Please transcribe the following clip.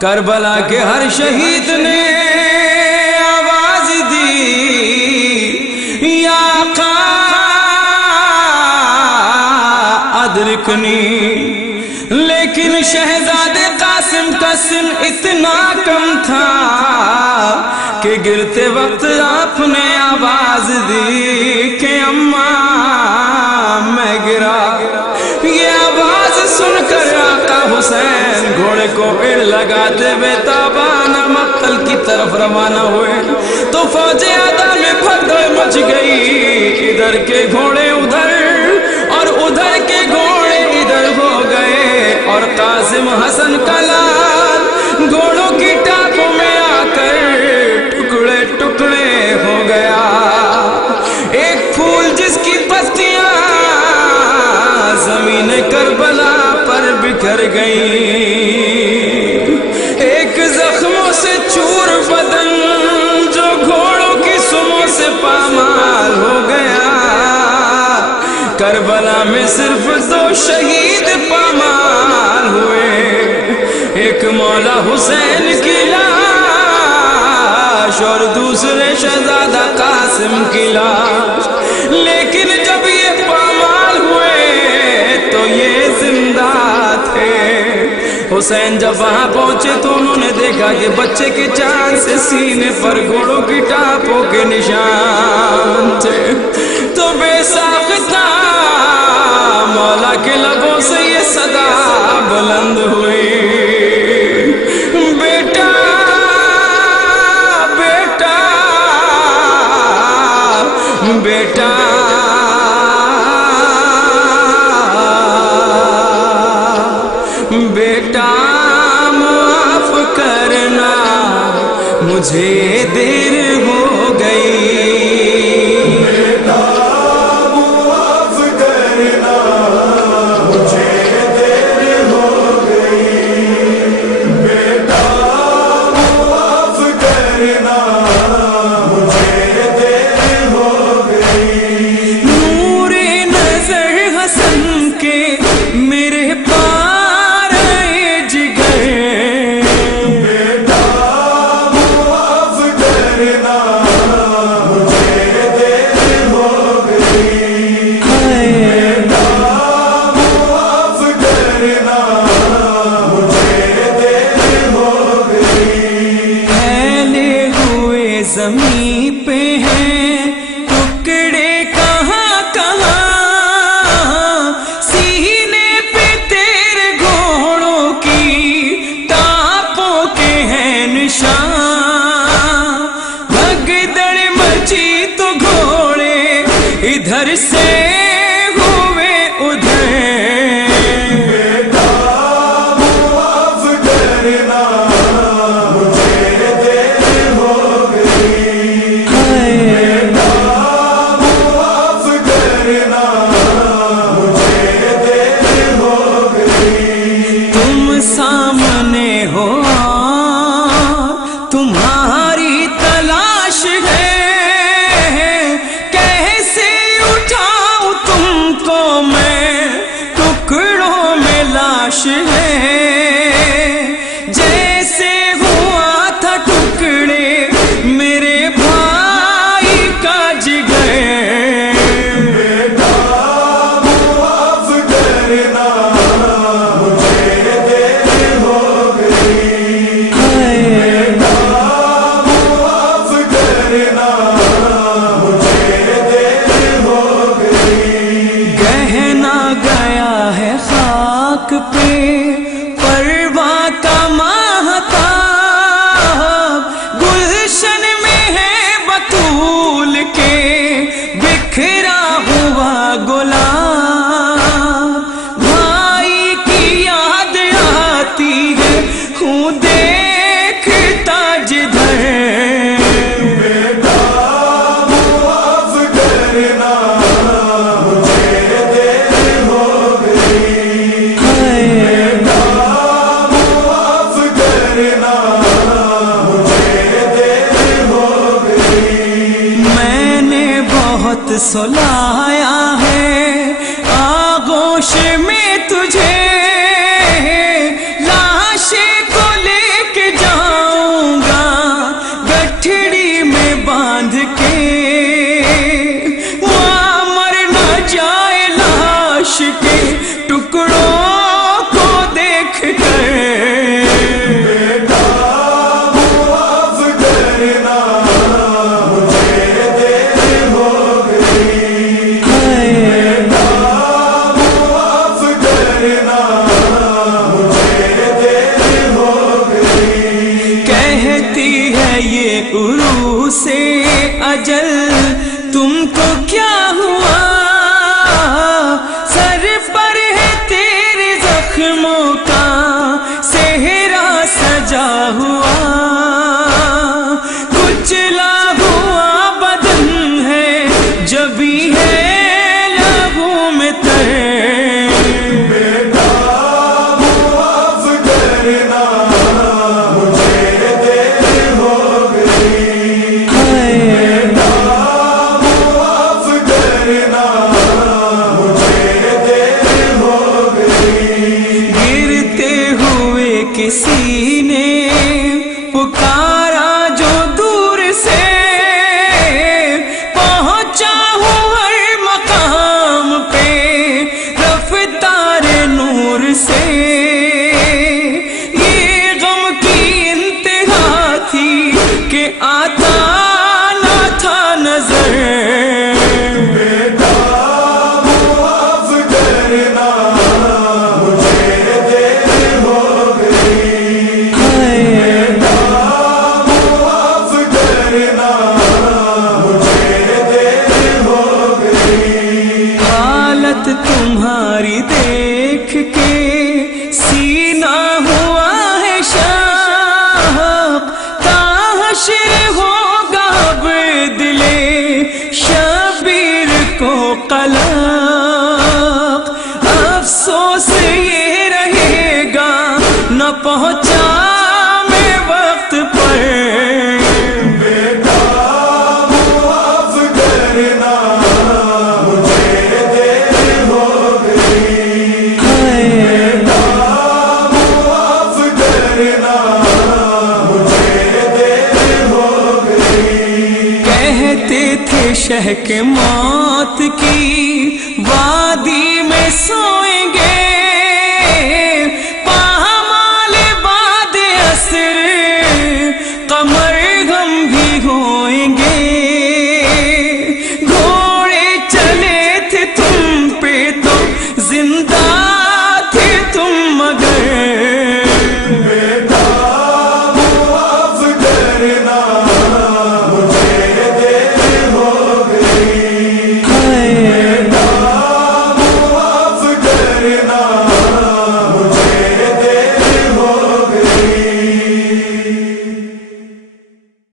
کربلا کے ہر شہید نے آواز دی یا آقا ادرکنی، لیکن شہزادے قاسم کا سن اتنا کم تھا کہ گرتے وقت آپ نے آواز دی کہ اماں میں گرا۔ یہ آواز سن کر آقا حسین گھوڑے کو اڑ لگاتے ہوئے تابانہ مقتل کی طرف روانہ ہوئے تو فوج عدا میں بھگدڑ مچ گئی۔ ادھر کے گھوڑے ادھر اور ادھر کے گھوڑے ادھر ہو گئے، اور قاسم حسن کا لال گھوڑوں کی ٹاپوں میں آ کر ٹکڑے ٹکڑے ہو گیا۔ ایک پھول جس کی پستیاں زمین کربلا پر بکھر گئیں، ایک زخموں سے چور بدن جو گھوڑوں کی سموں سے پامال ہو گیا۔ کربلا میں صرف 2 شہید پامال ہوئے، ایک مولا حسین کی لاش اور دوسرے شہزادہ قاسم کی لاش۔ لیکن جب یہ پامال ہوئے تو یہ زندہ تھے۔ حسین جب وہاں پہنچے تو انہوں نے دیکھا کہ بچے کے چاند سے سینے پر گھوڑوں کی ٹاپوں کے نشان تھے، تو بے ساختہ مولا کے لبوں سے یہ صدا بلند ہوئی، بیٹا بیٹا بیٹا بیٹا معاف کرنا مجھے دیر ہو گئی۔ بیٹا معاف کرنا مجھے دیر ہو گئی، بیٹا معاف کرنا مجھے دیر ہو گئی۔ نور نظر حسن کے میرے زمین پہ ہیں ٹکڑے کہاں کہاں، سینے پہ تیرے گھوڑوں کی ٹاپوں کے ہیں نشان۔ بھگدڑ مچی تو گھوڑے ادھر سے ہوئے ادھر، بیٹا معاف کرنا مجھے دیر ہو گئی، بیٹا معاف کرنا مجھے دیر ہو گئی۔ تم سامنے ہو تمہاری تلاش ہے، کیسے اٹھاؤں تم کو میں، ٹکڑوں میں لاش ہے، جیسے ہوا تھا ٹکڑے میرے بھائی کا جگر۔ بیٹا معاف کرنا مجھے دیر ہو گئی، بیٹا معاف کرنا مجھے دیر ہو گئی۔ گہنا گیا ہے خاک پہ پرواں کا ماہتاب، گلشن میں ہے بطول کے بکھرا ہوا گلاب، بھائی کی یاد آتی ہے خون دیکھتا جدھر۔ بیٹا معاف کرنا مجھے دیر ہو گئی، بیٹا معاف سلایا ہے آغوش میں تجھے لاش کو لے کے جاؤں گا گٹھڑی میں باندھ کے وہاں مر نہ جائے لاش کے ٹکڑوں کو دیکھ کر سے اجل تم کو کیا ہوا سر پر ہے تیرے زخموں کا صحرا سجا ہوا کچلا ہوا بدن ہے جبھی ہے لہو میں تر کسی نے پکارا جو دور سے پہنچا ہوں ہر مقام پہ رفتار نور سے یہ غم کی انتہا تھی کہ آتا نہ تھا نظر تمہاری دیکھ کے سینہ ہوا ہے شاق تا حشر ہوگا بدلے شبیر کو قلق افسوس یہ رہے گا نہ پہنچا میں وقت پر تھے شہ کے موت کی